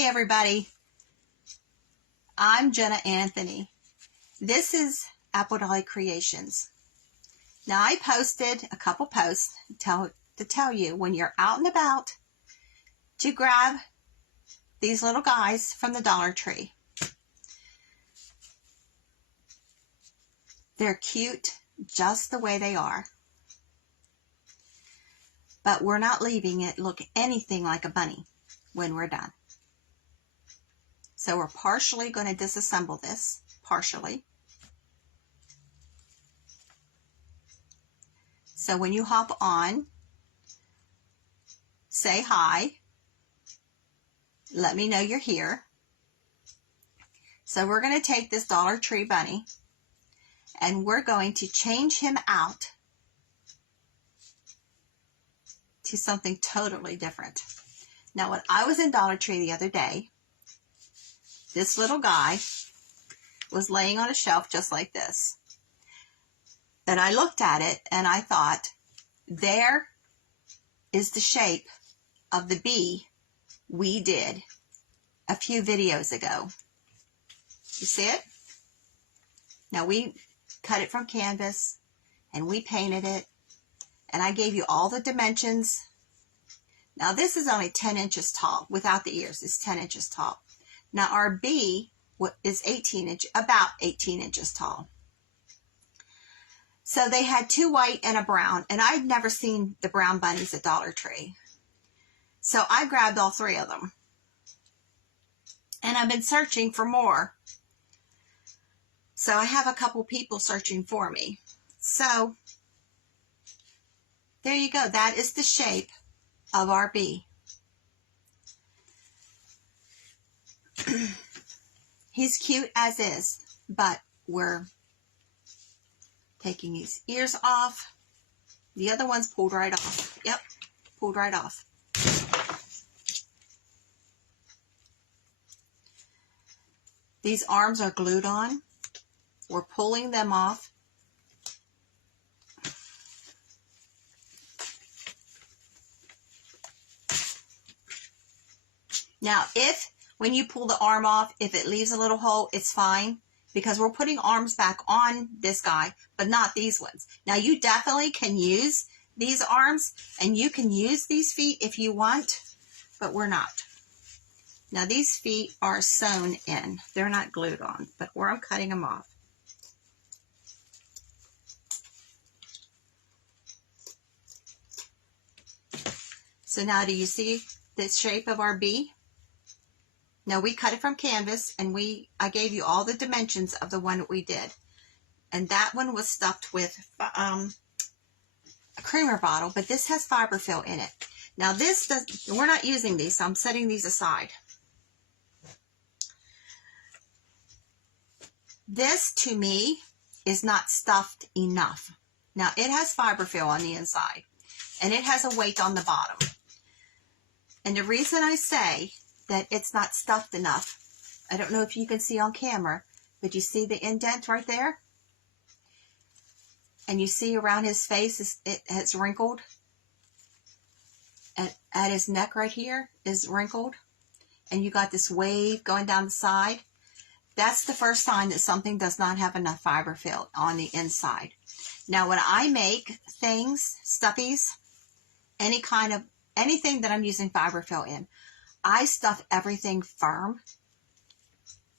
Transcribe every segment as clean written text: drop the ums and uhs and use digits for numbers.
Hey everybody, I'm Jenna Anthony. This is Apple Dolly Creations. Now I posted a couple posts to tell you when you're out and about to grab these little guys from the Dollar Tree. They're cute just the way they are. But we're not leaving it look anything like a bunny when we're done. So we're partially going to disassemble this, partially. So when you hop on, say hi. Let me know you're here. So we're going to take this Dollar Tree bunny and we're going to change him out to something totally different. Now when I was in Dollar Tree the other day, this little guy was laying on a shelf just like this. And I looked at it and I thought, there is the shape of the bee we did a few videos ago. You see it? Now we cut it from canvas and we painted it and I gave you all the dimensions. Now this is only 10 inches tall without the ears. It's 10 inches tall. Now our bee is about 18 inches tall. So they had two white and a brown, and I'd never seen the brown bunnies at Dollar Tree. So I grabbed all three of them. And I've been searching for more. So I have a couple people searching for me. So there you go. That is the shape of our bee. He's cute as is, but we're taking his ears off. The other one's pulled right off. Yep, pulled right off. These arms are glued on. We're pulling them off. Now, when you pull the arm off, if it leaves a little hole, it's fine because we're putting arms back on this guy, but not these ones. Now, you definitely can use these arms and you can use these feet if you want, but we're not. Now, these feet are sewn in. They're not glued on, but I'm cutting them off. So now, do you see the shape of our bee? Now we cut it from canvas and I gave you all the dimensions of the one that we did. And that one was stuffed with a creamer bottle, but this has fiberfill in it. Now we're not using these, so I'm setting these aside. This to me is not stuffed enough. Now it has fiberfill on the inside and it has a weight on the bottom. And the reason I say that it's not stuffed enough, I don't know if you can see on camera, but you see the indent right there? And you see around his face, it has wrinkled. And at his neck right here is wrinkled. And you got this wave going down the side. That's the first sign that something does not have enough fiberfill on the inside. Now when I make things, stuffies, anything that I'm using fiberfill in, I stuff everything firm.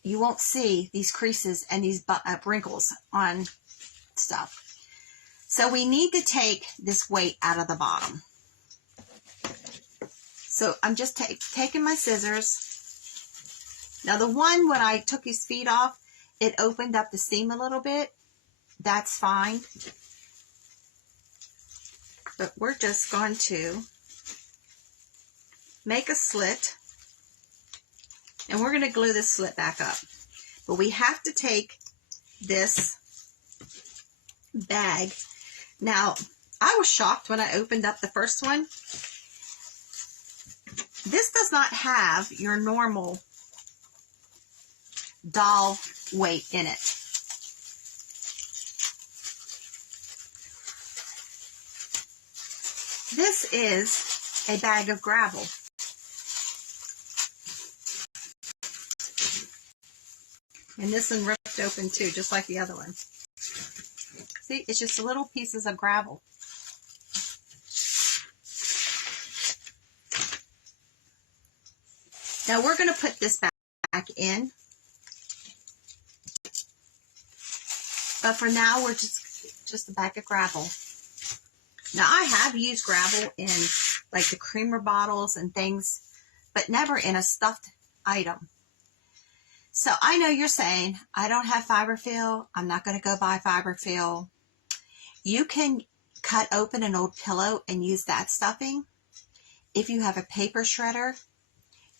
You won't see these creases and these wrinkles on stuff. So we need to take this weight out of the bottom. So I'm just taking my scissors. Now the one, when I took his feet off, it opened up the seam a little bit. That's fine. But we're just going to make a slit, and we're going to glue this slit back up. But we have to take this bag. Now, I was shocked when I opened up the first one. This does not have your normal doll weight in it. This is a bag of gravel. And this one ripped open too, just like the other one. See, it's just little pieces of gravel. Now we're going to put this back in. But for now, we're just a bag of gravel. Now, I have used gravel in like the creamer bottles and things, but never in a stuffed item. So I know you're saying, I don't have fiberfill. I'm not going to go buy fiberfill. You can cut open an old pillow and use that stuffing. If you have a paper shredder,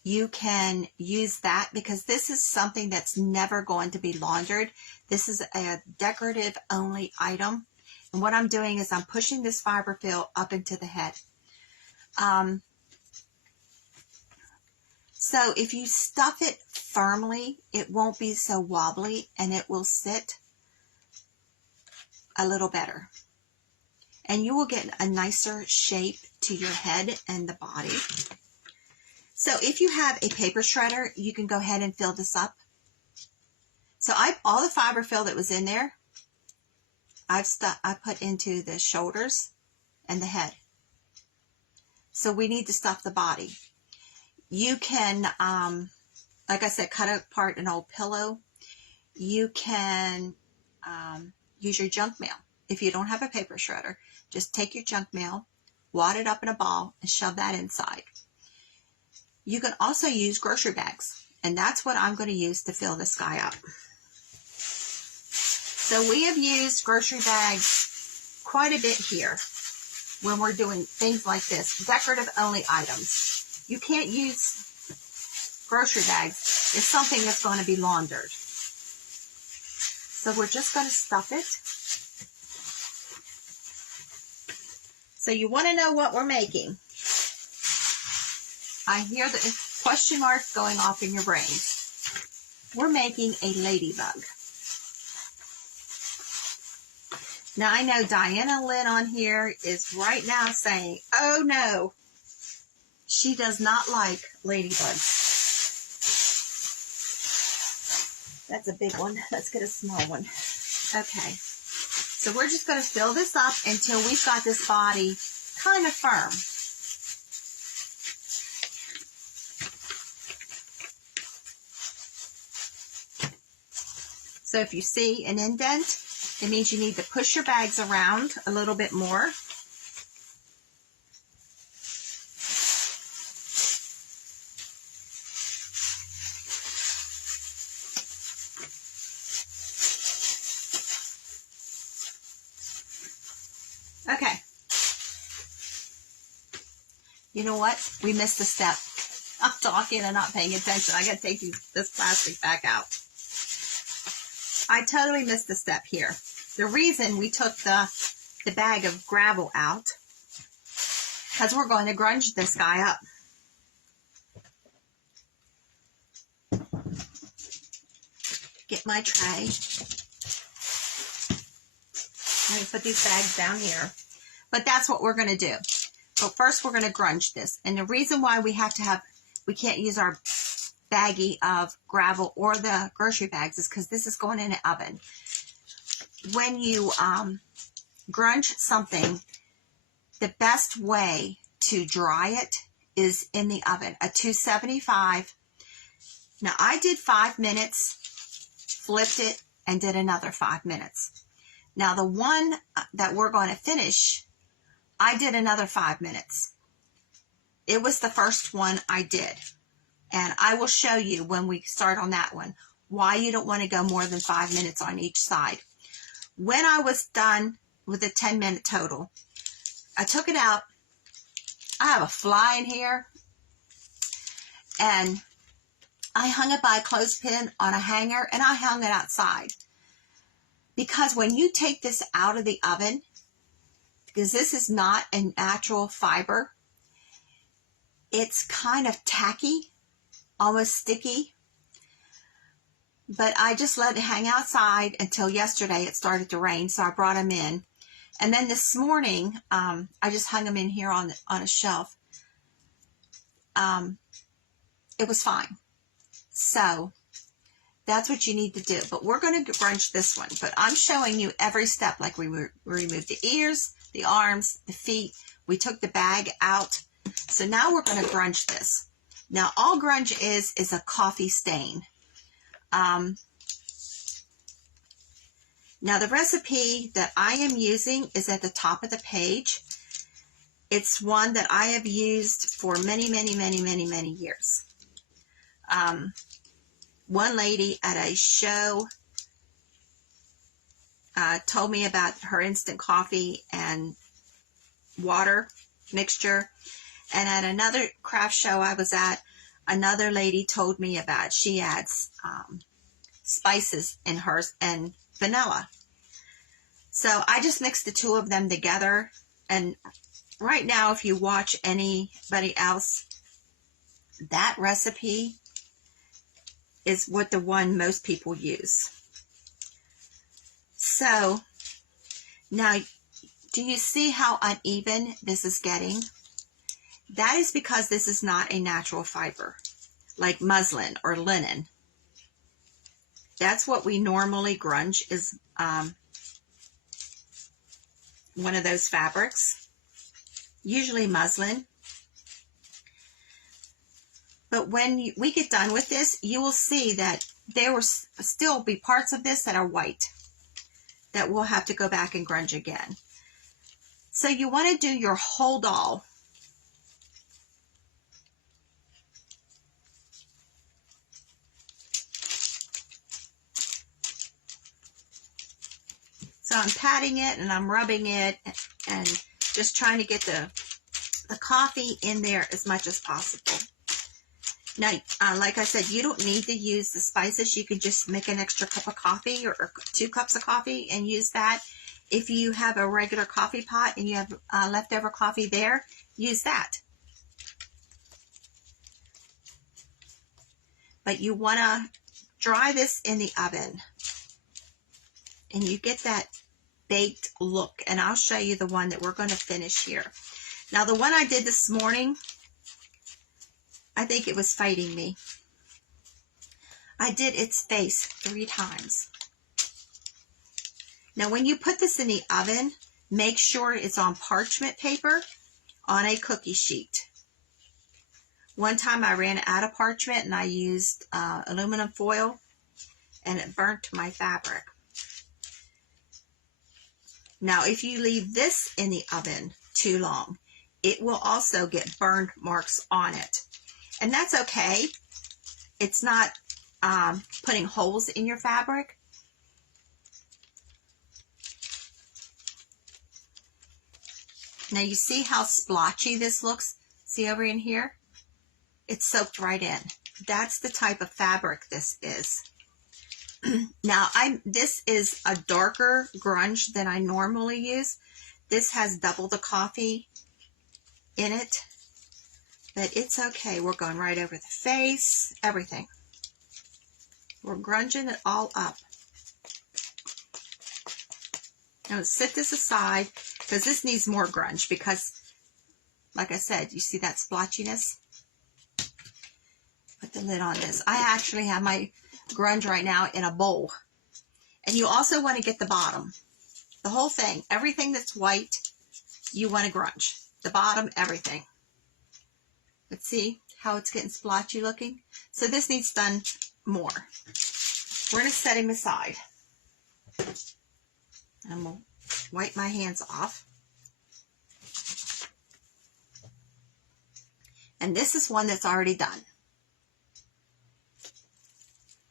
you can use that, because this is something that's never going to be laundered. This is a decorative only item. And what I'm doing is I'm pushing this fiberfill up into the head. So if you stuff it firmly, it won't be so wobbly and it will sit a little better. And you will get a nicer shape to your head and the body. So if you have a paper shredder, you can go ahead and fill this up. So all the fiberfill that was in there, I put into the shoulders and the head. So we need to stuff the body. You can, like I said, cut apart an old pillow. You can use your junk mail. If you don't have a paper shredder, just take your junk mail, wad it up in a ball, and shove that inside. You can also use grocery bags, and that's what I'm going to use to fill this guy up. So we have used grocery bags quite a bit here when we're doing things like this, decorative only items. You can't use grocery bags if something that's going to be laundered. So we're just going to stuff it. So you want to know what we're making. I hear the question marks going off in your brains. We're making a ladybug. Now I know Diana Lynn on here is right now saying, oh no, she does not like ladybugs. That's a big one. Let's get a small one. Okay. So we're just going to fill this up until we've got this body kind of firm. So if you see an indent, it means you need to push your bags around a little bit more. Okay. You know what? We missed a step. I'm talking and not paying attention. I got to take this plastic back out. I totally missed a step here. The reason we took the bag of gravel out, because we're going to grunge this guy up. Get my tray. Let me put these bags down here. But that's what we're going to do. But first we're going to grunge this. And the reason why we can't use our baggie of gravel or the grocery bags is because this is going in an oven. When you grunge something, the best way to dry it is in the oven, a 275. Now I did 5 minutes, flipped it, and did another 5 minutes. Now the one that we're going to finish, I did another 5 minutes. It was the first one I did. And I will show you when we start on that one why you don't want to go more than 5 minutes on each side. When I was done with the 10-minute total, I took it out. I have a fly in here. And I hung it by a clothespin on a hanger, and I hung it outside. Because when you take this out of the oven, because this is not a natural fiber, it's kind of tacky, almost sticky. But I just let it hang outside until yesterday it started to rain, so I brought them in. And then this morning, I just hung them in here on a shelf. It was fine. So That's what you need to do. But we're going to grunge this one. But I'm showing you every step. Like we removed the ears, the arms, the feet. We took the bag out. So now we're going to grunge this. Now all grunge is a coffee stain. Now the recipe that I am using is at the top of the page. It's one that I have used for many, many, many, many, many years. One lady at a show told me about her instant coffee and water mixture. And at another craft show I was at, another lady told me about, she adds spices in hers and vanilla. So I just mixed the two of them together. And right now, if you watch anybody else, that recipe is what the one most people use. So now, do you see how uneven this is getting? That is because this is not a natural fiber, like muslin or linen. That's what we normally grunge, is one of those fabrics, usually muslin. But when we get done with this, you will see that there will still be parts of this that are white that we'll have to go back and grunge again. So you want to do your whole doll. So I'm patting it and I'm rubbing it and just trying to get the coffee in there as much as possible. Now, like I said, you don't need to use the spices. You can just make an extra cup of coffee or 2 cups of coffee and use that. If you have a regular coffee pot and you have leftover coffee there, use that. But you want to dry this in the oven. And you get that baked look. And I'll show you the one that we're going to finish here. Now, the one I did this morning, I think it was fighting me. I did its face 3 times. Now, when you put this in the oven, make sure it's on parchment paper on a cookie sheet. One time I ran out of parchment and I used aluminum foil and it burnt my fabric. Now, if you leave this in the oven too long, it will also get burned marks on it. And that's okay. It's not putting holes in your fabric. Now you see how splotchy this looks? See over in here? It's soaked right in. That's the type of fabric this is. Now, this is a darker grunge than I normally use. This has double the coffee in it. But it's okay. We're going right over the face, everything. We're grunging it all up. Now, set this aside because this needs more grunge because, like I said, you see that splotchiness? Put the lid on this. I actually have my grunge right now in a bowl. And you also want to get the bottom. The whole thing. Everything that's white, you want to grunge. The bottom, everything. Let's see how it's getting splotchy looking. So this needs done more. We're going to set him aside. And we'll wipe my hands off. And this is one that's already done.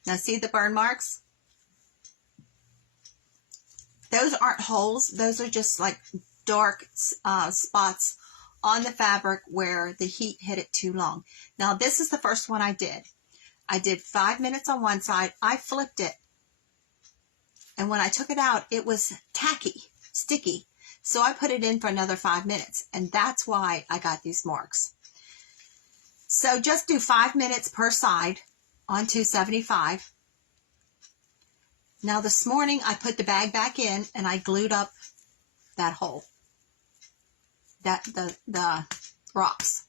Now see the burn marks? Those aren't holes. Those are just like dark spots on the fabric where the heat hit it too long. Now this is the first one I did. I did 5 minutes on one side. I flipped it. And when I took it out, it was tacky, sticky. So I put it in for another 5 minutes. And that's why I got these marks. So just do 5 minutes per side on 275. Now this morning I put the bag back in and I glued up that hole. The rocks.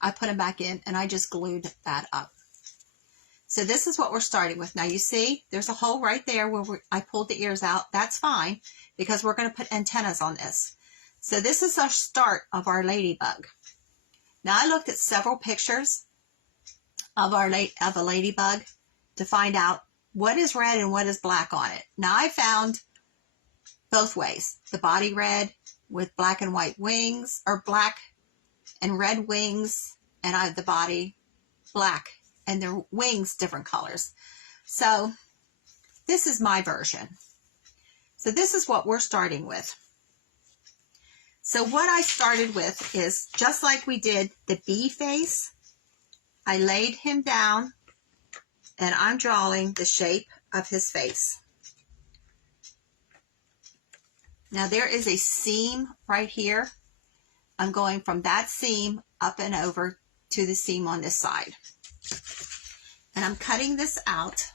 I put them back in and I just glued that up. So this is what we're starting with. Now you see there's a hole right there where I pulled the ears out. That's fine because we're going to put antennas on this. So this is our start of our ladybug. Now I looked at several pictures of a ladybug to find out what is red and what is black on it. Now I found both ways. The body red with black and white wings, or black and red wings, and the body black and their wings different colors. So this is my version. So this is what we're starting with. So what I started with is just like we did the bee face. I laid him down and I'm drawing the shape of his face. Now there is a seam right here. I'm going from that seam up and over to the seam on this side. And I'm cutting this out.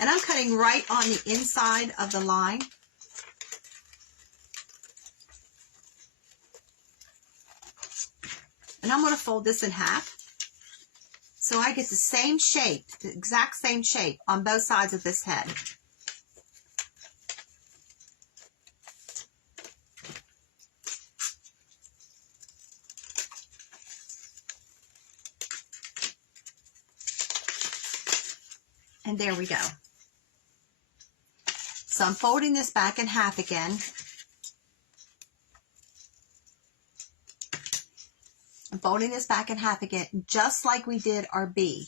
And I'm cutting right on the inside of the line. And I'm going to fold this in half. So I get the same shape, the exact same shape on both sides of this head. And there we go. So I'm folding this back in half again. I'm folding this back in half again, just like we did our bee.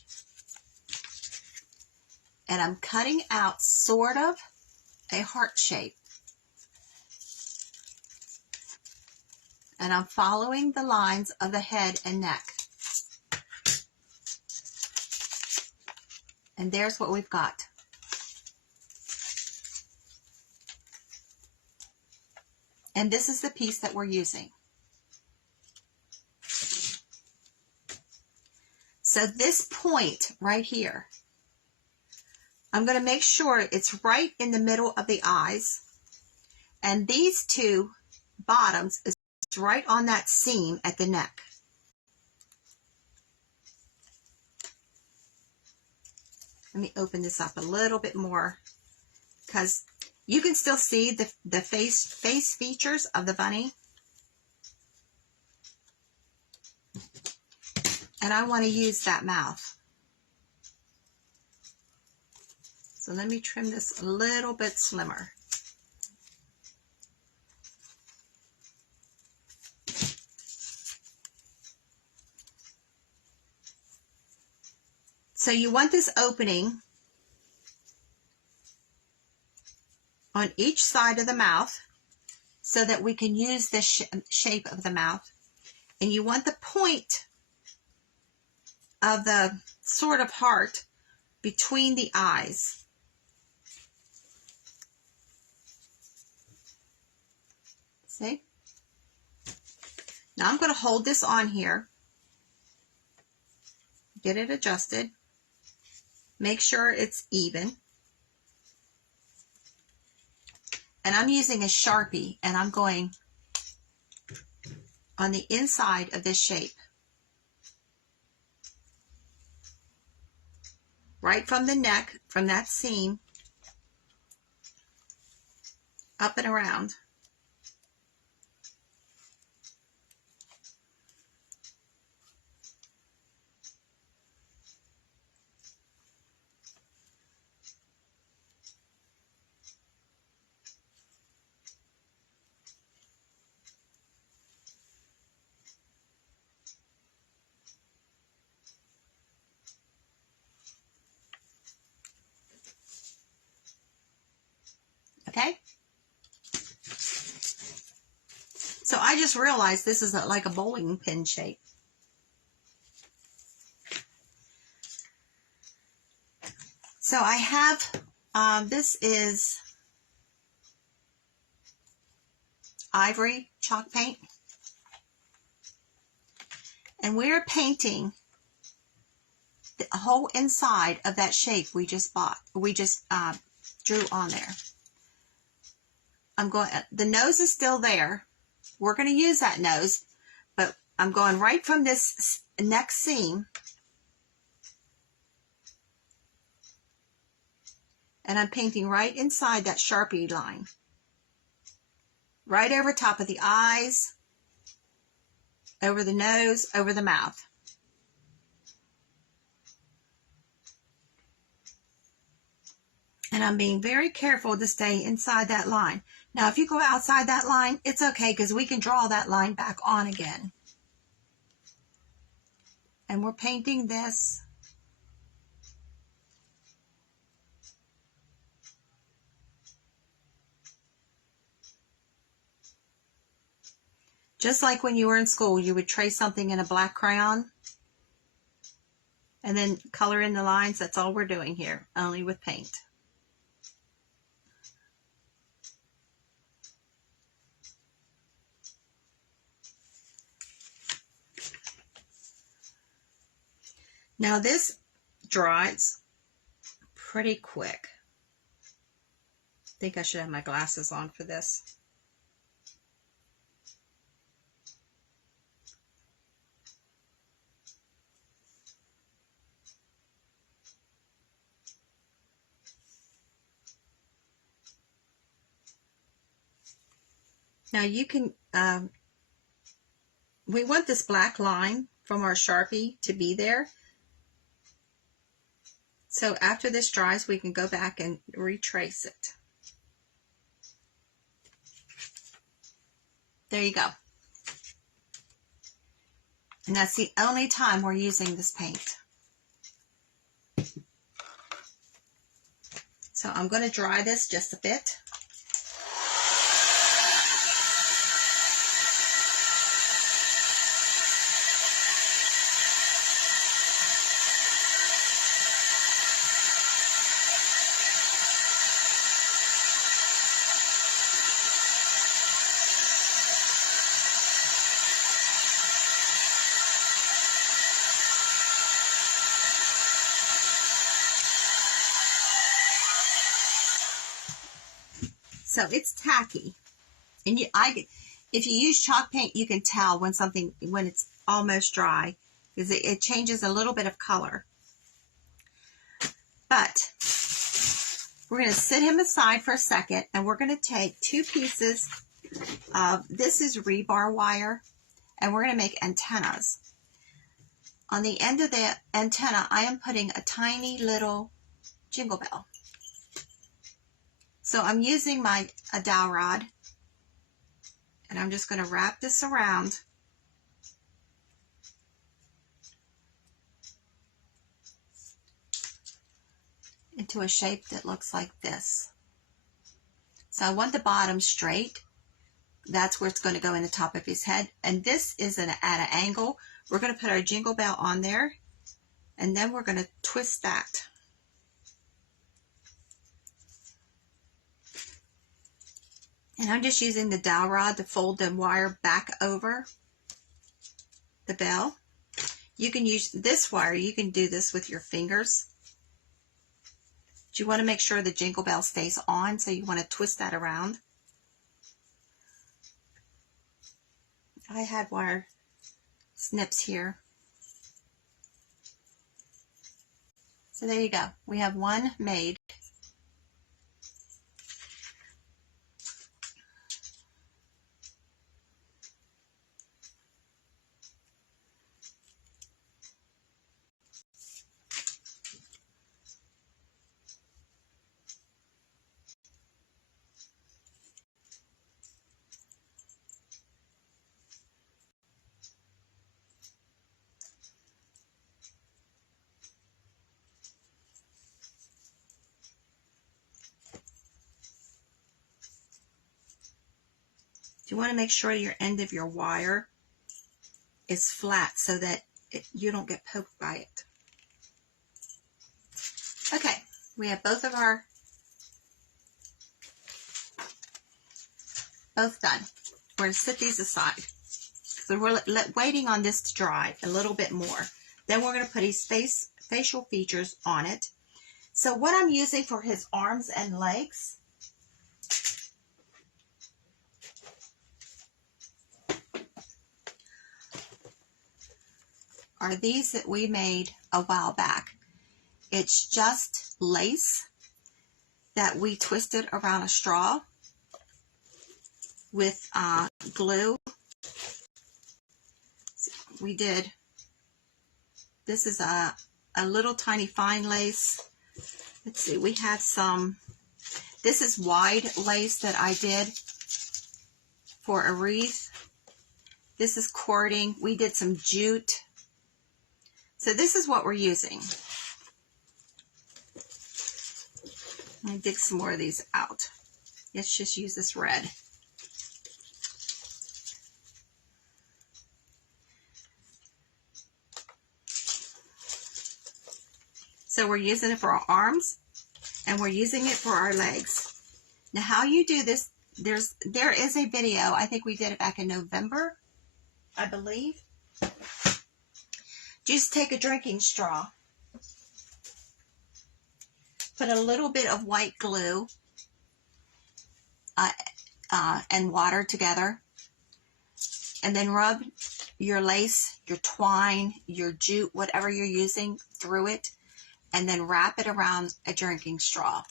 And I'm cutting out sort of a heart shape. And I'm following the lines of the head and neck. And there's what we've got. And this is the piece that we're using. So this point right here, I'm going to make sure it's right in the middle of the eyes. And these two bottoms is right on that seam at the neck. Let me open this up a little bit more because you can still see the face features of the bunny. And I want to use that mouth. So let me trim this a little bit slimmer. So you want this opening on each side of the mouth so that we can use the shape of the mouth. And you want the point of the sort of heart between the eyes. See? Now I'm going to hold this on here. Get it adjusted. Make sure it's even. And I'm using a Sharpie and I'm going on the inside of this shape. Right from the neck, from that seam, up and around. Okay? So I just realized this is like a bowling pin shape. So I have, this is ivory chalk paint. And we're painting the whole inside of that shape we just drew on there. the nose is still there. We're going to use that nose, but I'm going right from this neck seam. And I'm painting right inside that Sharpie line. Right over top of the eyes, over the nose, over the mouth. And I'm being very careful to stay inside that line. Now, if you go outside that line, it's okay because we can draw that line back on again. And we're painting this. Just like when you were in school, you would trace something in a black crayon and then color in the lines. That's all we're doing here, only with paint. Now this dries pretty quick. I think I should have my glasses on for this. Now you can, we want this black line from our Sharpie to be there. So after this dries, we can go back and retrace it. There you go. And that's the only time we're using this paint. So I'm going to dry this just a bit. So it's tacky, and if you use chalk paint, you can tell when it's almost dry, because it changes a little bit of color. But we're going to sit him aside for a second, and we're going to take 2 pieces of, this is rebar wire, and we're going to make antennas. On the end of the antenna, I am putting a tiny little jingle bell. So I'm using a dowel rod, and I'm just going to wrap this around into a shape that looks like this. So I want the bottom straight. That's where it's going to go in the top of his head. And this is at an angle. We're going to put our jingle bell on there, and then we're going to twist that. And I'm just using the dowel rod to fold the wire back over the bell. You can use this wire, you can do this with your fingers. But you want to make sure the jingle bell stays on, so you want to twist that around. I had wire snips here. So there you go. We have one made. You want to make sure your end of your wire is flat so that you don't get poked by it. Okay, we have both done. We're going to set these aside. So we're waiting on this to dry a little bit more. Then we're going to put his facial features on it. So what I'm using for his arms and legs are these that we made a while back. It's just lace that we twisted around a straw with glue. We did, this is a little tiny fine lace. Let's see, we had some, this is wide lace that I did for a wreath. This is cording. We did some jute. So this is what we're using. Let me dig some more of these out. Let's just use this red. So we're using it for our arms and we're using it for our legs. Now how you do this, there is a video, I think we did it back in November, I believe. Just take a drinking straw, put a little bit of white glue and water together, and then rub your lace, your twine, your jute, whatever you're using, through it, and then wrap it around a drinking straw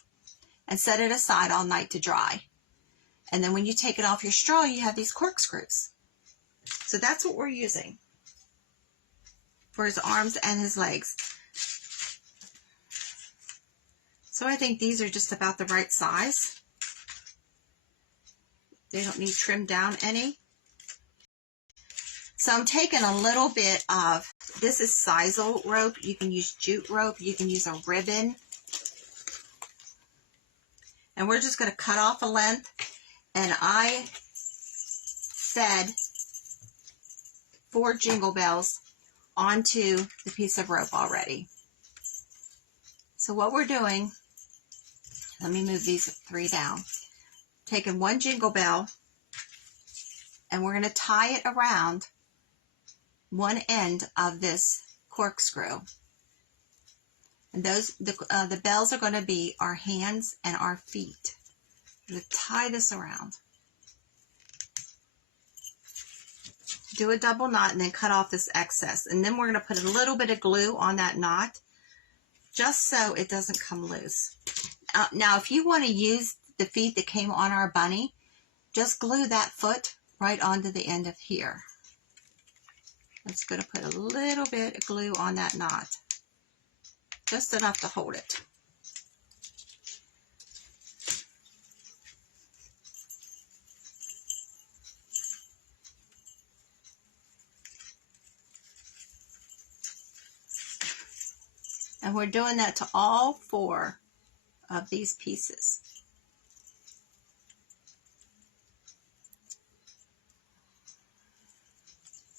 and set it aside all night to dry. And then when you take it off your straw, you have these corkscrews. So that's what we're using for his arms and his legs. So I think these are just about the right size. They don't need trimmed down any. So I'm taking a little bit of, this is sisal rope. You can use jute rope. You can use a ribbon. And we're just going to cut off a length. And I fed 4 jingle bells onto the piece of rope already. So what we're doing, let me move these 3 down. Taking 1 jingle bell, and we're going to tie it around one end of this corkscrew. And those, the bells are going to be our hands and our feet. I'm going to tie this around. Do a double knot and then cut off this excess. And then we're going to put a little bit of glue on that knot just so it doesn't come loose. Now, if you want to use the feet that came on our bunny, just glue that foot right onto the end of here. I'm just going to put a little bit of glue on that knot, just enough to hold it. And we're doing that to all 4 of these pieces.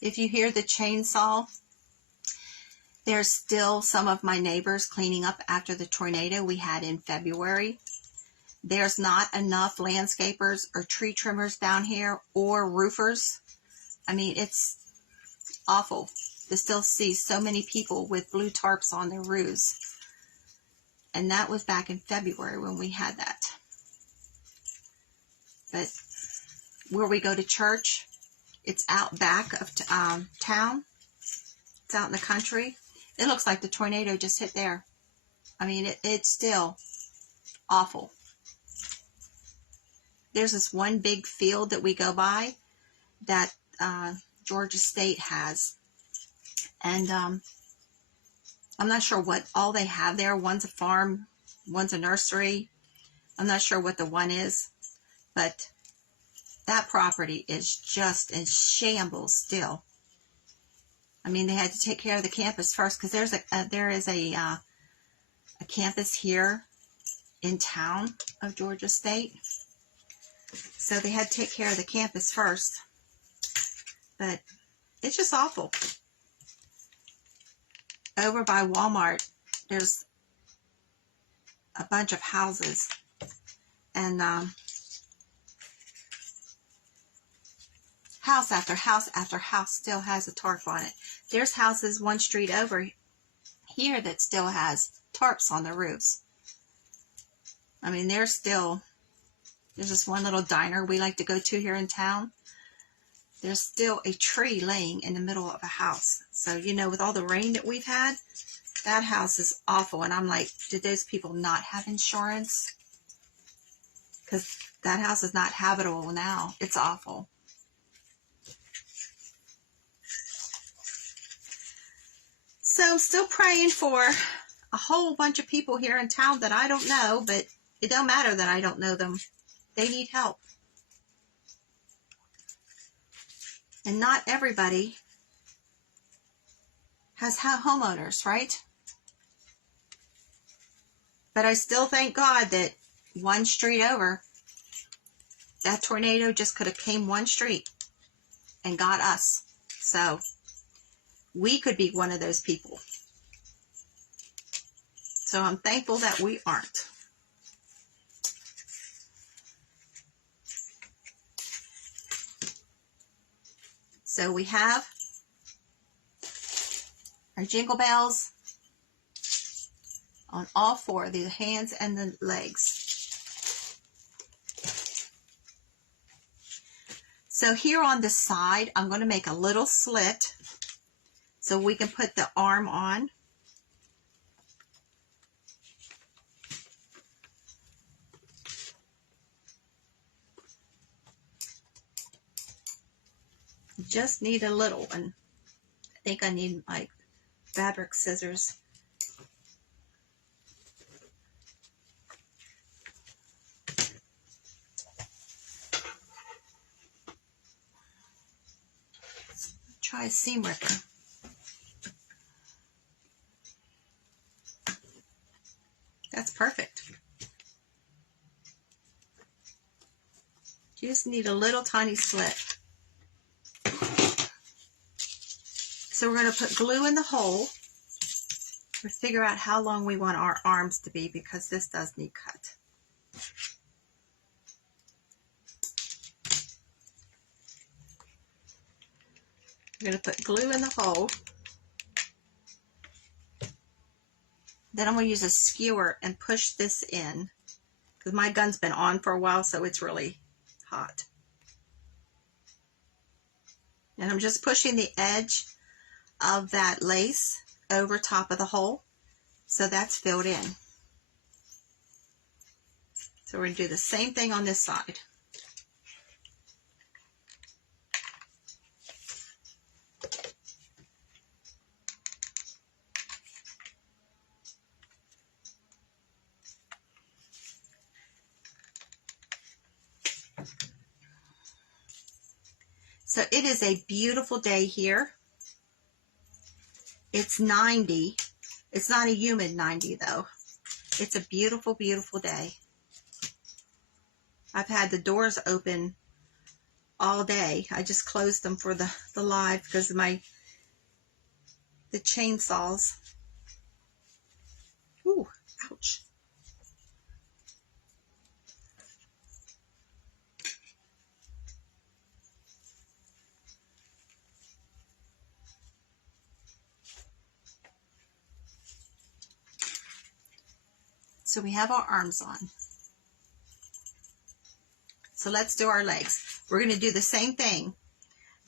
If you hear the chainsaw, there's still some of my neighbors cleaning up after the tornado we had in February. There's not enough landscapers or tree trimmers down here or roofers. I mean, it's awful to still see so many people with blue tarps on their roofs. And that was back in February when we had that. But where we go to church, it's out back of town. It's out in the country. It looks like the tornado just hit there. I mean, it's still awful. There's this one big field that we go by that Georgia State has. And I'm not sure what all they have there. One's a farm, one's a nursery. I'm not sure what the one is, but that property is just in shambles still. I mean, they had to take care of the campus first because there is a campus here in town of Georgia State. So they had to take care of the campus first. But it's just awful. Over by Walmart, there's a bunch of houses. And house after house after house still has a tarp on it. There's houses 1 street over here that still has tarps on the roofs. I mean, there's this one little diner we like to go to here in town. there's still a tree laying in the middle of a house. So, you know, with all the rain that we've had, that house is awful. And I'm like, did those people not have insurance? Because that house is not habitable now. It's awful. So I'm still praying for a whole bunch of people here in town that I don't know, but it don't matter that I don't know them. They need help. And not everybody has homeowners, right? But I still thank God that one street over, that tornado just could have came one street and got us. So we could be one of those people. So I'm thankful that we aren't. So we have our jingle bells on all four, the hands and the legs. So here on the side, I'm going to make a little slit so we can put the arm on. Just need a little one. I think I need my fabric scissors. Try a seam ripper. That's perfect. You just need a little tiny slit. So we're going to put glue in the hole. We'll figure out how long we want our arms to be because this does need cut. We're going to put glue in the hole. Then I'm going to use a skewer and push this in because my gun's been on for a while, so it's really hot. And I'm just pushing the edge of that lace over top of the hole, so that's filled in. So we're going to do the same thing on this side. So it is a beautiful day here. It's 90. It's not a humid 90 though. It's a beautiful, beautiful day. I've had the doors open all day. I just closed them for the live because of the chainsaws. Ooh, ouch. So we have our arms on. So let's do our legs. We're going to do the same thing.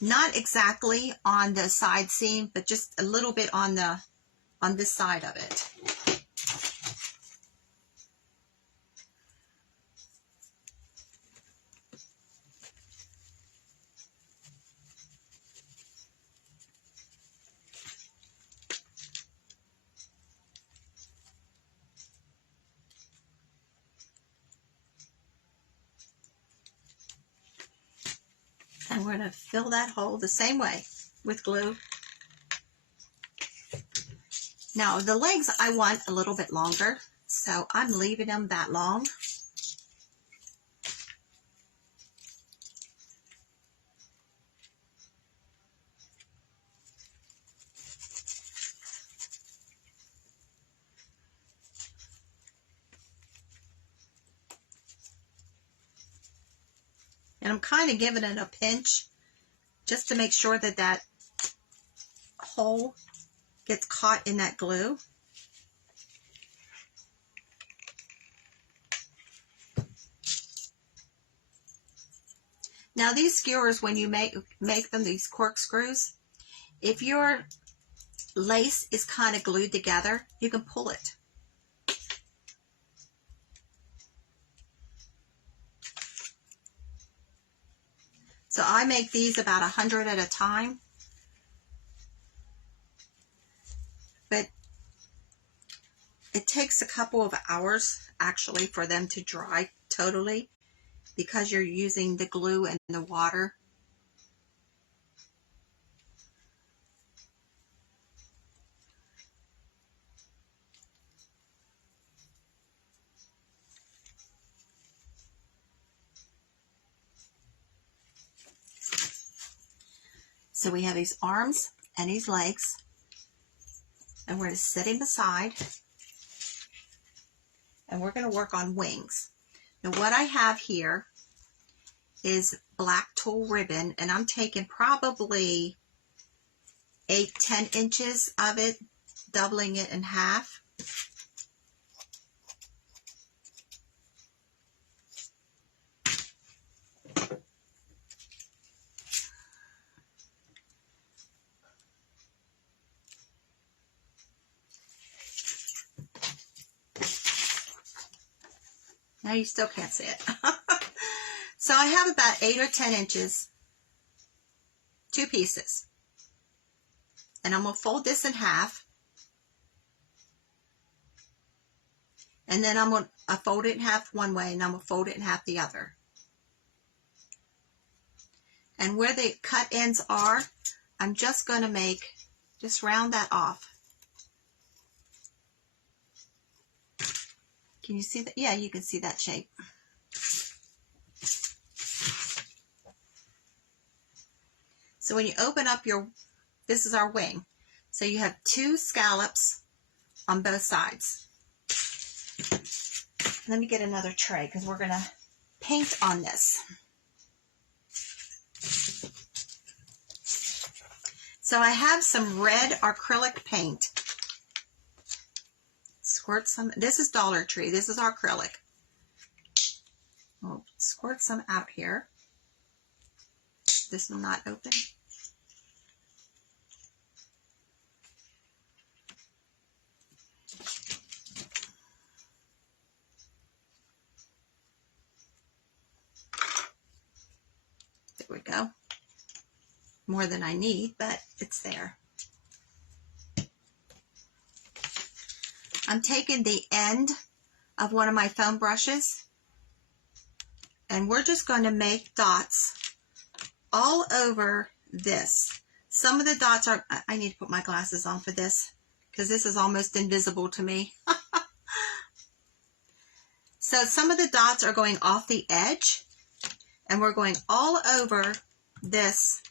Not exactly on the side seam, but just a little bit on this side of it. And we're going to fill that hole the same way with glue. Now the legs I want a little bit longer, so I'm leaving them that long. And I'm kind of giving it a pinch just to make sure that that hole gets caught in that glue. Now these skewers, when you make them, these corkscrews, if your lace is kind of glued together, you can pull it. So I make these about 100 at a time. But it takes a couple of hours actually for them to dry totally because you're using the glue and the water. So we have these arms and these legs, and we're going to set him aside, and we're going to work on wings. Now what I have here is black tulle ribbon, and I'm taking probably 8-10 inches of it, doubling it in half. Now you still can't see it. So I have about 8 or 10 inches, 2 pieces. And I'm going to fold this in half. And then I'm going to fold it in half one way, and I'm going to fold it in half the other. And where the cut ends are, I'm just going to just round that off. Can you see that? Yeah, you can see that shape. So when you open up this is our wing. So you have 2 scallops on both sides. Let me get another tray because we're going to paint on this. So I have some red acrylic paint. Squirt some. This is Dollar Tree. This is our acrylic. We'll squirt some out here. This will not open. There we go. More than I need, but it's there. I'm taking the end of one of my foam brushes, and we're just going to make dots all over this. Some of the dots are, I need to put my glasses on for this because this is almost invisible to me. So some of the dots are going off the edge, and we're going all over this.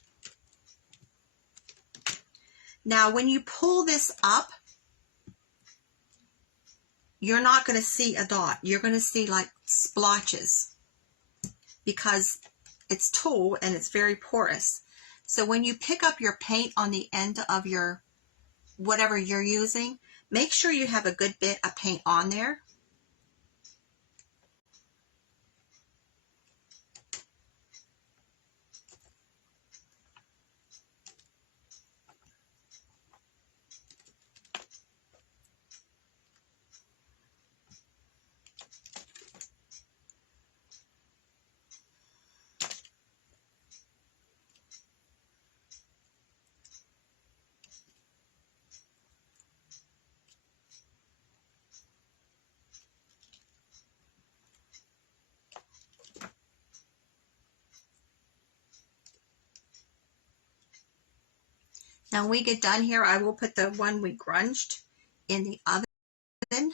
Now when you pull this up, you're not going to see a dot. You're going to see like splotches because it's tulle and it's very porous. So when you pick up your paint on the end of your whatever you're using, make sure you have a good bit of paint on there. Now when we get done here, I will put the one we grunged in the oven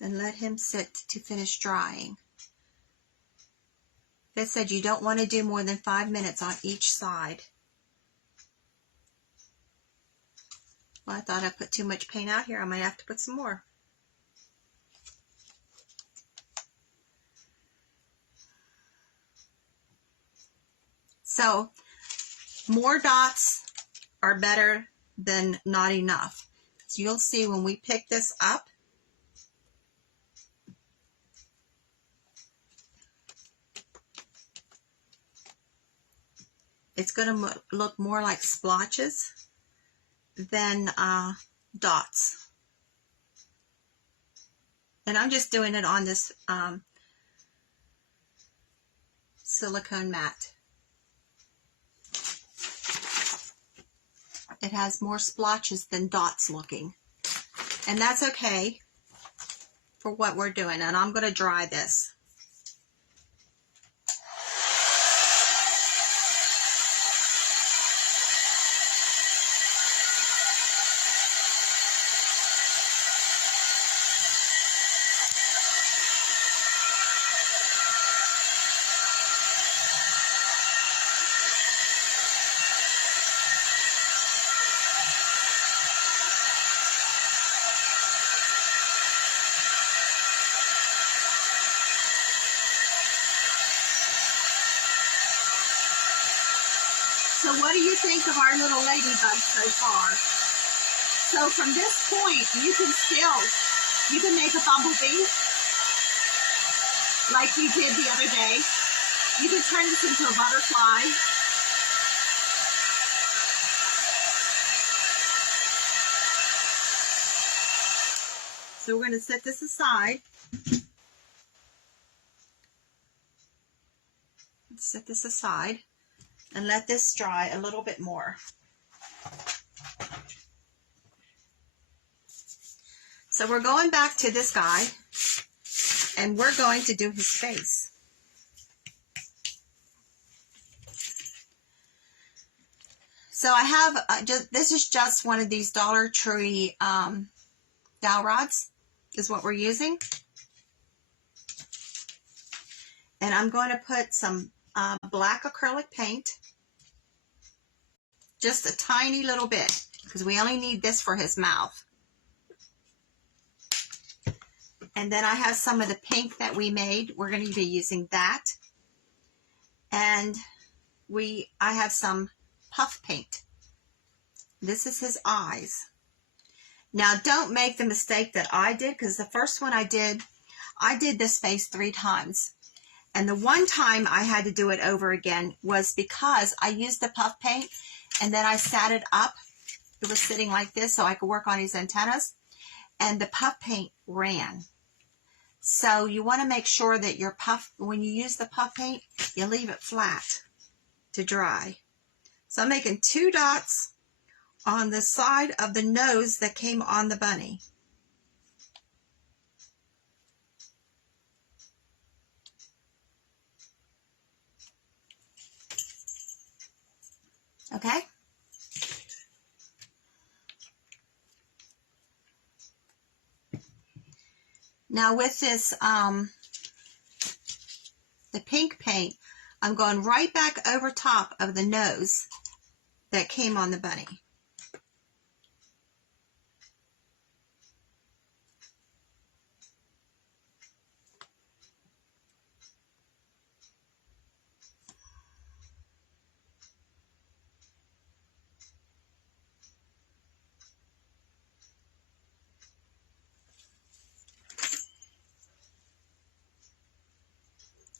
and let him sit to finish drying. It said you don't want to do more than 5 minutes on each side. Well, I thought I put too much paint out here. I might have to put some more. So more dots are better than not enough. So you'll see when we pick this up, it's going to look more like splotches than dots. And I'm just doing it on this silicone mat. It has more splotches than dots looking. And that's okay for what we're doing. And I'm going to dry this. So what do you think of our little ladybug so far? So from this point, you can make a bumblebee like we did the other day. You can turn this into a butterfly. So we're going to set this aside. Set this aside and let this dry a little bit more. So we're going back to this guy and we're going to do his face. So I have, this is just one of these Dollar Tree dowel rods is what we're using. And I'm going to put some black acrylic paint, just a tiny little bit, because we only need this for his mouth. And then I have some of the pink that we made. We're going to be using that. And I have some puff paint. This is his eyes. Now don't make the mistake that I did, because the first one I did this face 3 times. And the one time I had to do it over again was because I used the puff paint and then I sat it up. It was sitting like this so I could work on his antennas. And the puff paint ran. So you want to make sure that your when you use the puff paint, you leave it flat to dry. So I'm making 2 dots on the side of the nose that came on the bunny. Okay? Now with this, the pink paint, I'm going right back over top of the nose that came on the bunny.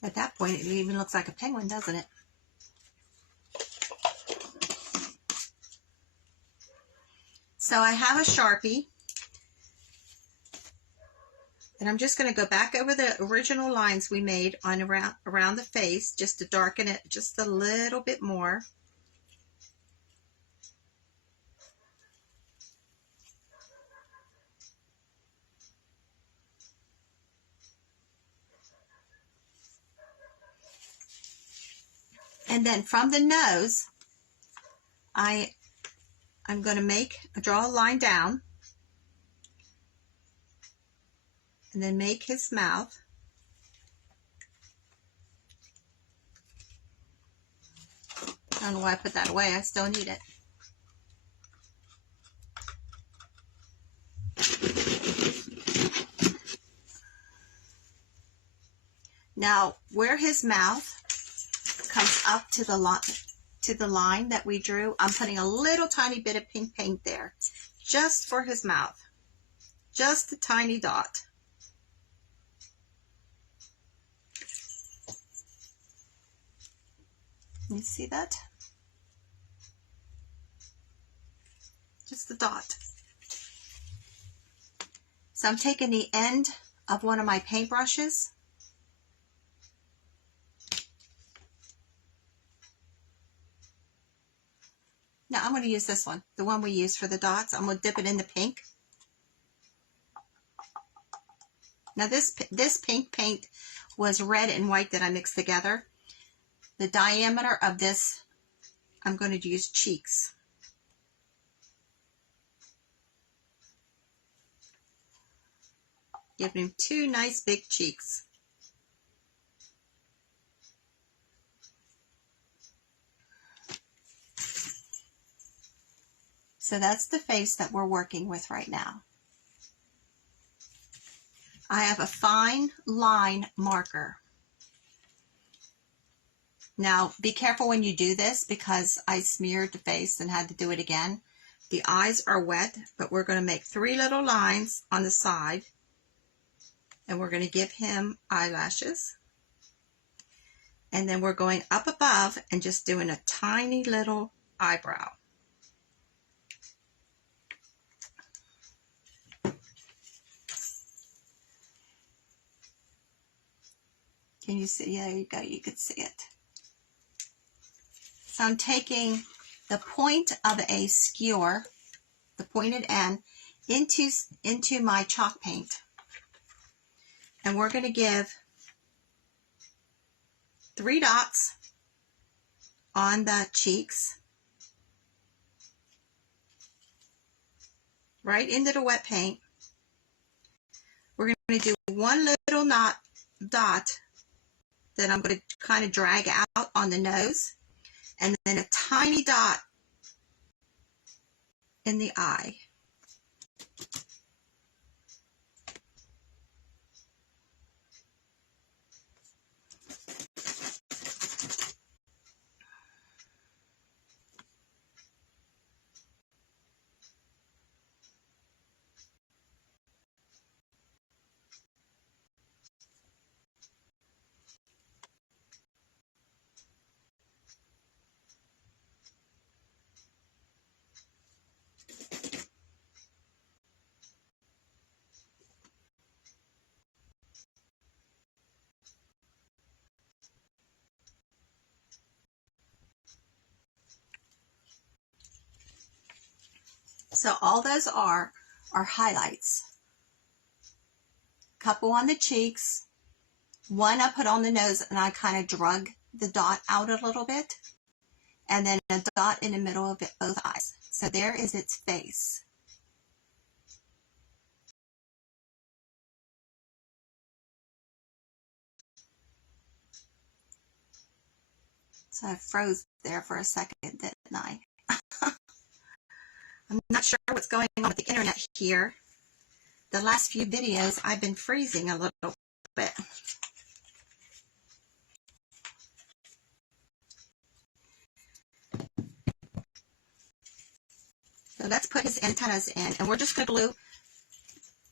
At that point, it even looks like a penguin, doesn't it? So I have a Sharpie, and I'm just going to go back over the original lines we made on around the face, just to darken it just a little bit more. And then from the nose, I'm going to draw a line down and then make his mouth. I don't know why I put that away. I still need it. Now, where his mouth comes up to the line that we drew, I'm putting a little tiny bit of pink paint there, just for his mouth. Just a tiny dot. You see that? is the dot. So I'm taking the end of one of my paintbrushes. Now I'm going to use this one, the one we use for the dots. I'm going to dip it in the pink. Now this pink paint was red and white that I mixed together. The diameter of this, I'm going to use cheeks. Give him two nice big cheeks. So that's the face that we're working with right now. I have a fine line marker. Now be careful when you do this because I smeared the face and had to do it again. The eyes are wet, but we're going to make 3 little lines on the side. And we're going to give him eyelashes. And then we're going up above and just doing a tiny little eyebrow. Can you see? There you go. You could see it. So I'm taking the point of a skewer, the pointed end, into my chalk paint. And we're going to give 3 dots on the cheeks, right into the wet paint. We're going to do one little dot that I'm going to kind of drag out on the nose, and then a tiny dot in the eye. So all those are highlights. Couple on the cheeks, one I put on the nose and I kind of drug the dot out a little bit, and then a dot in the middle of both eyes. So there is its face. So I froze there for a second, didn't I? I'm not sure what's going on with the internet here. The last few videos I've been freezing a little bit. So let's put his antennas in, and we're just going to glue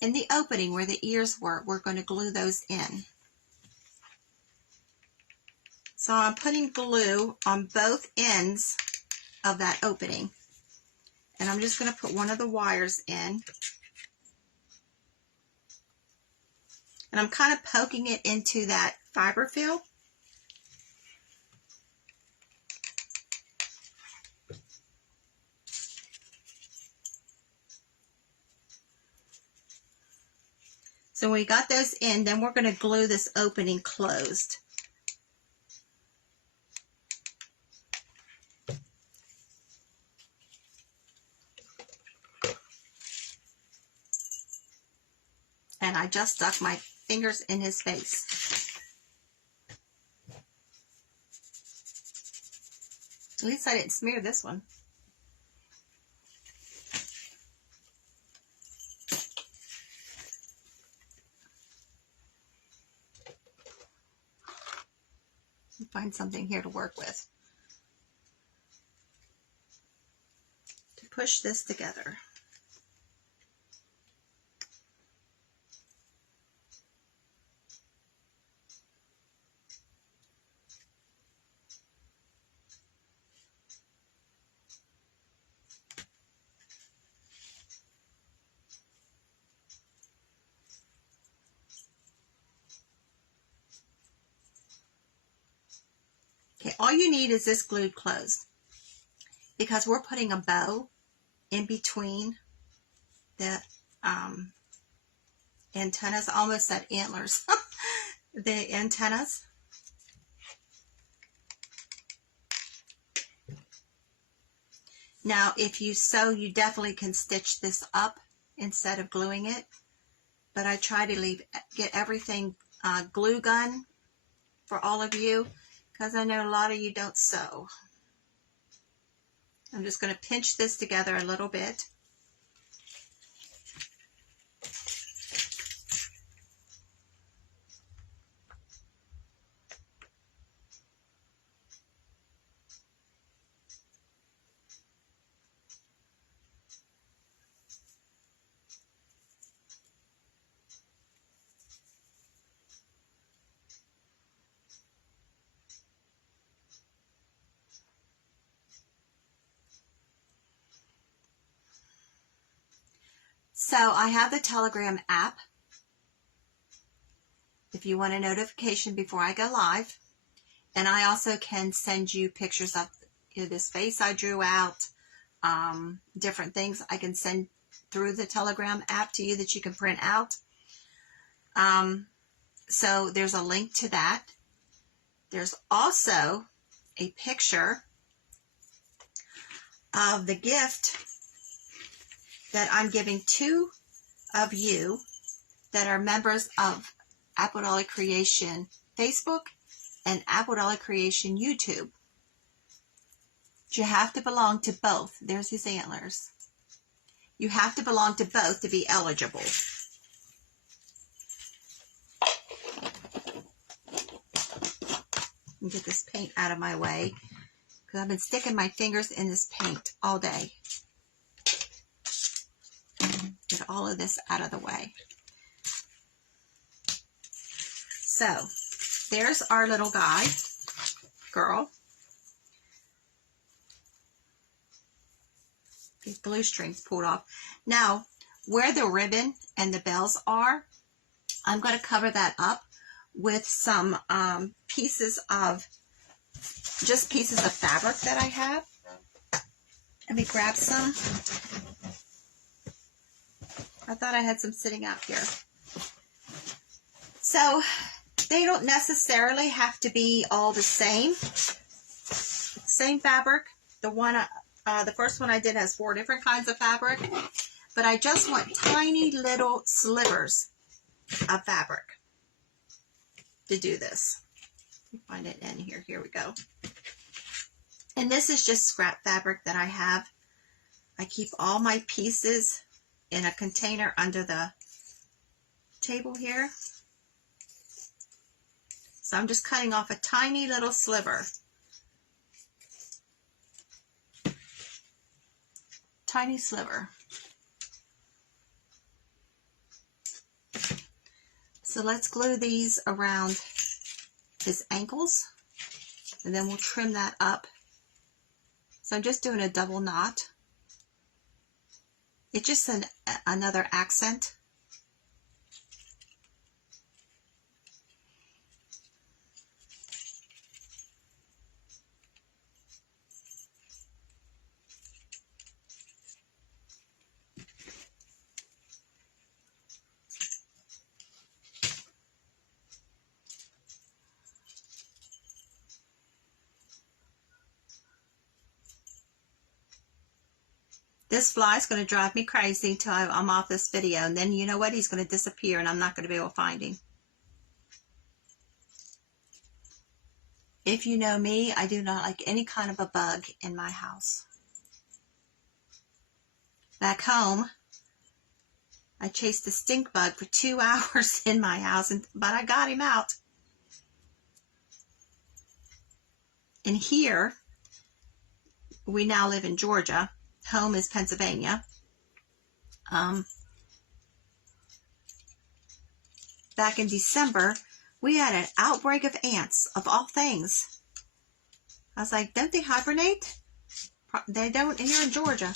in the opening where the ears were. We're going to glue those in. So I'm putting glue on both ends of that opening. And I'm just going to put one of the wires in. And I'm kind of poking it into that fiber fill. So when we got those in, then we're going to glue this opening closed. And I just stuck my fingers in his face. At least I didn't smear this one. Find something here to work with. To push this together. all you need is this glued closed, because we're putting a bow in between the antennas. I almost said antlers. The antennas. Now, if you sew, you definitely can stitch this up instead of gluing it. But I try to get everything glue gun for all of you, because I know a lot of you don't sew. I'm just going to pinch this together a little bit. So I have the Telegram app if you want a notification before I go live. And I also can send you pictures of this face I drew out, different things I can send through the Telegram app to you that you can print out. So there's a link to that. There's also a picture of the gift that I'm giving 2 of you that are members of Apple Dolly Creation Facebook and Apple Dolly Creation YouTube. You have to belong to both. There's his antlers. You have to belong to both to be eligible. Let me get this paint out of my way, because I've been sticking my fingers in this paint all day. Get all of this out of the way. So, there's our little guy, girl. These blue strings pulled off. Now, where the ribbon and the bells are, I'm going to cover that up with some pieces of fabric that I have. Let me grab some. I thought I had some sitting out here. So, they don't necessarily have to be all the same. Same fabric. The first one I did has 4 different kinds of fabric. But I just want tiny little slivers of fabric to do this. Let me find it in here. Here we go. And this is just scrap fabric that I have. I keep all my pieces in a container under the table here. So I'm just cutting off a tiny little sliver. Tiny sliver. So let's glue these around his ankles, and then we'll trim that up. So I'm just doing a double knot. It's just another accent. This fly is going to drive me crazy until I'm off this video, and then you know what? He's going to disappear and I'm not going to be able to find him. If you know me, I do not like any kind of a bug in my house. Back home, I chased a stink bug for 2 hours in my house, but I got him out. And here, we now live in Georgia. Home is Pennsylvania. Back in December, we had an outbreak of ants, of all things. I was like, don't they hibernate? They don't here in Georgia.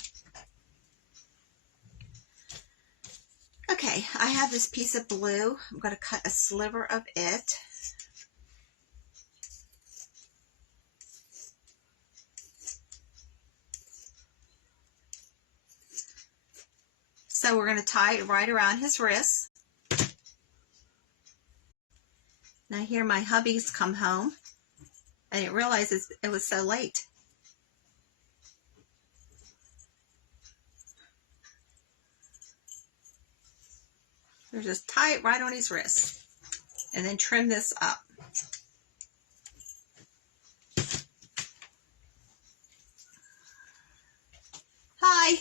Okay, I have this piece of blue. I'm going to cut a sliver of it. So we're going to tie it right around his wrists. Now here my hubby's come home. I didn't realize it was so late. So just tie it right on his wrist and then trim this up. Hi.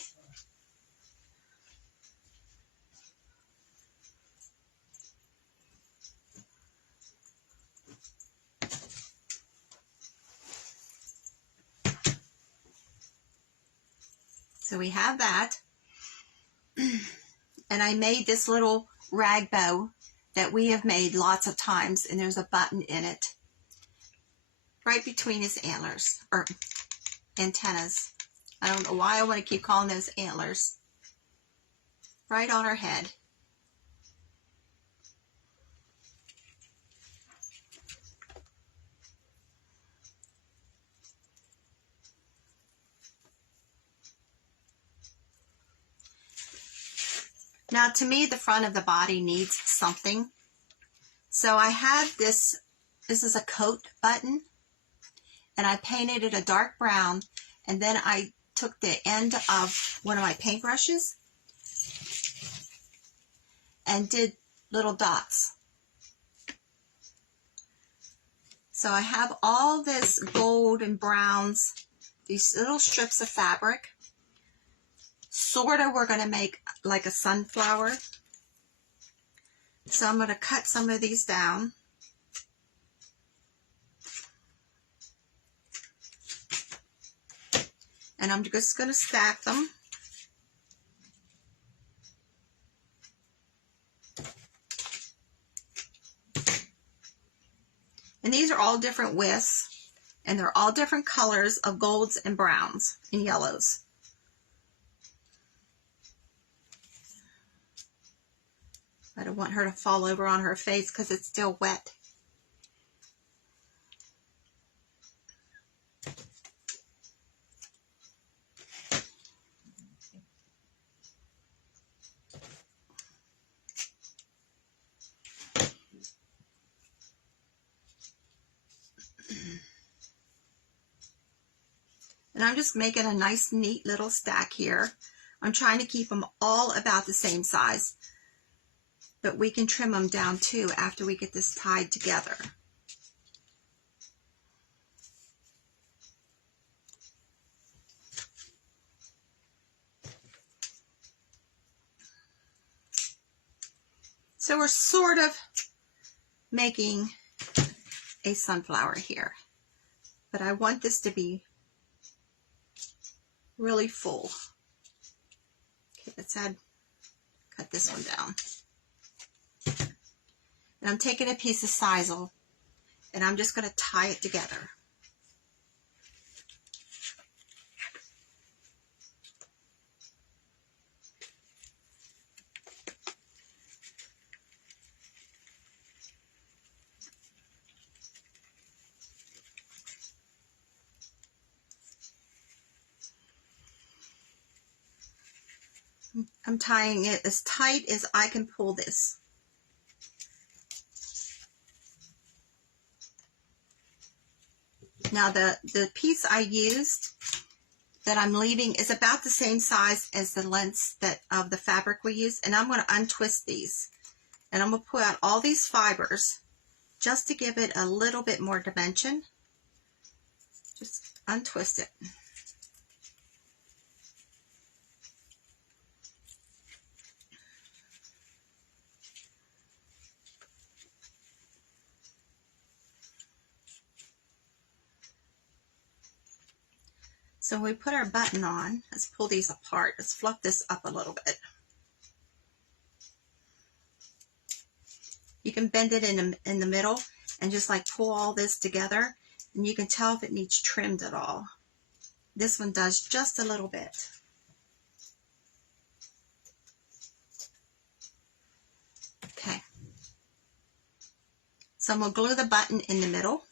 So we have that. And I made this little rag bow that we have made lots of times, and there's a button in it right between his antlers, or antennas. I don't know why I want to keep calling those antlers. Right on her head. Now, to me, the front of the body needs something. So I had this is a coat button, and I painted it a dark brown, and then I took the end of one of my paintbrushes and did little dots. So I have all this gold and browns, these little strips of fabric. Sort of, we're going to make like a sunflower. So I'm going to cut some of these down. And I'm just going to stack them. And these are all different widths. And they're all different colors of golds and browns and yellows. I don't want her to fall over on her face because it's still wet. And I'm just making a nice, neat little stack here. I'm trying to keep them all about the same size. But we can trim them down too after we get this tied together. So we're sort of making a sunflower here. But I want this to be really full. Okay, let's cut this one down. And I'm taking a piece of sisal, and I'm just going to tie it together. I'm tying it as tight as I can pull this. Now the piece I used that I'm leaving is about the same size as the lengths of the fabric we used, and I'm going to untwist these. And I'm going to pull out all these fibers just to give it a little bit more dimension. Just untwist it. So when we put our button on, let's pull these apart. Let's fluff this up a little bit. You can bend it in the middle and just like pull all this together, and you can tell if it needs trimmed at all. This one does just a little bit. Okay. So I'm going to glue the button in the middle.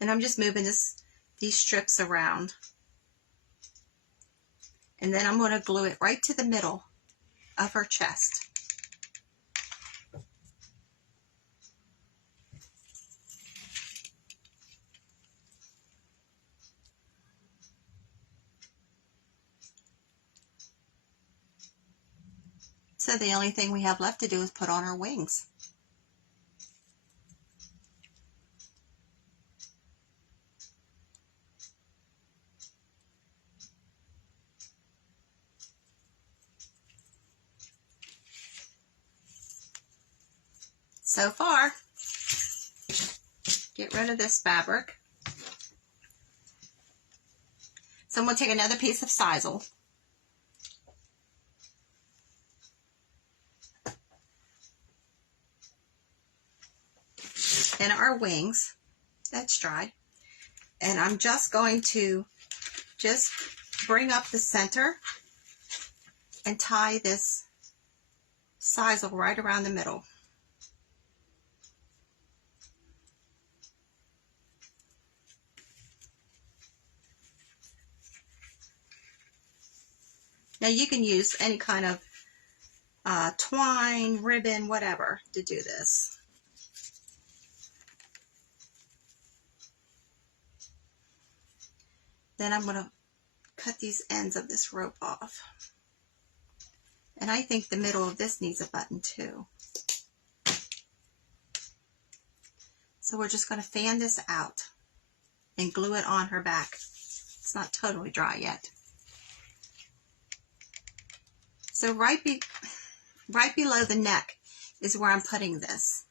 And I'm just moving these strips around. And then I'm going to glue it right to the middle of her chest. So the only thing we have left to do is put on her wings. So far, get rid of this fabric. So I'm going to take another piece of sisal. And our wings, that's dry. And I'm just going to just bring up the center and tie this sisal right around the middle. Now you can use any kind of twine, ribbon, whatever to do this. Then I'm going to cut these ends of this rope off. And I think the middle of this needs a button too. So we're just going to fan this out and glue it on her back. It's not totally dry yet. So right below the neck is where I'm putting this.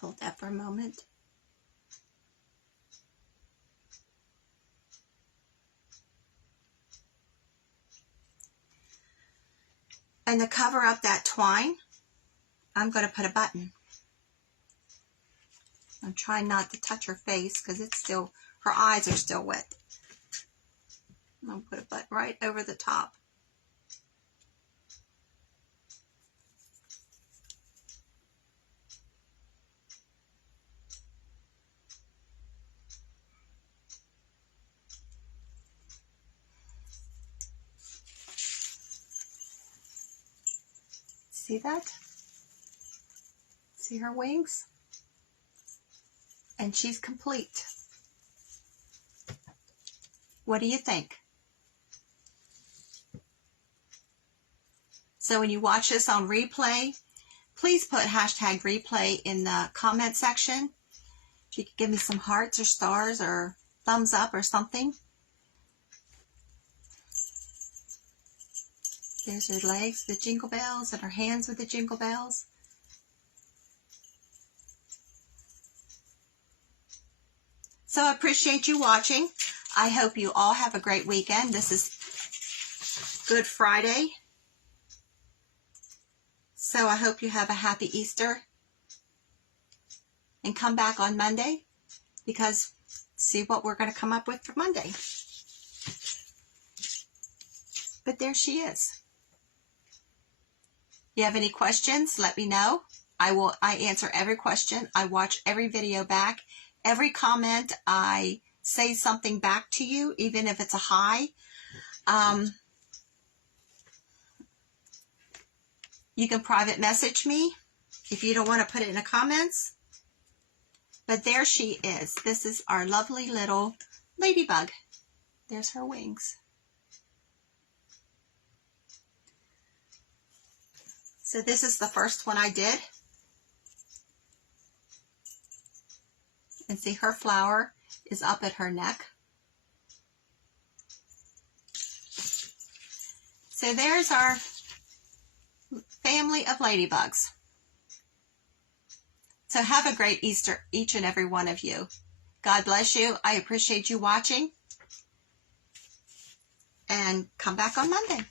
Hold that for a moment. And to cover up that twine, I'm going to put a button. I'm trying not to touch her face because it's still, her eyes are still wet. I'm going to put a button right over the top. See that? See her wings? And she's complete. What do you think? So when you watch this on replay, please put hashtag replay in the comment section. If you could give me some hearts or stars or thumbs up or something. There's her legs, the jingle bells, and her hands with the jingle bells. So I appreciate you watching. I hope you all have a great weekend. This is Good Friday. So I hope you have a happy Easter. And come back on Monday because see what we're going to come up with for Monday. But there she is. You have any questions, let me know. I answer every question. I watch every video back. Every comment, I say something back to you, even if it's a hi. You can private message me if you don't want to put it in the comments. But there she is. This is our lovely little ladybug. There's her wings. So this is the first one I did. And see, her flower is up at her neck. So there's our family of ladybugs. So have a great Easter, each and every one of you. God bless you. I appreciate you watching. And come back on Monday.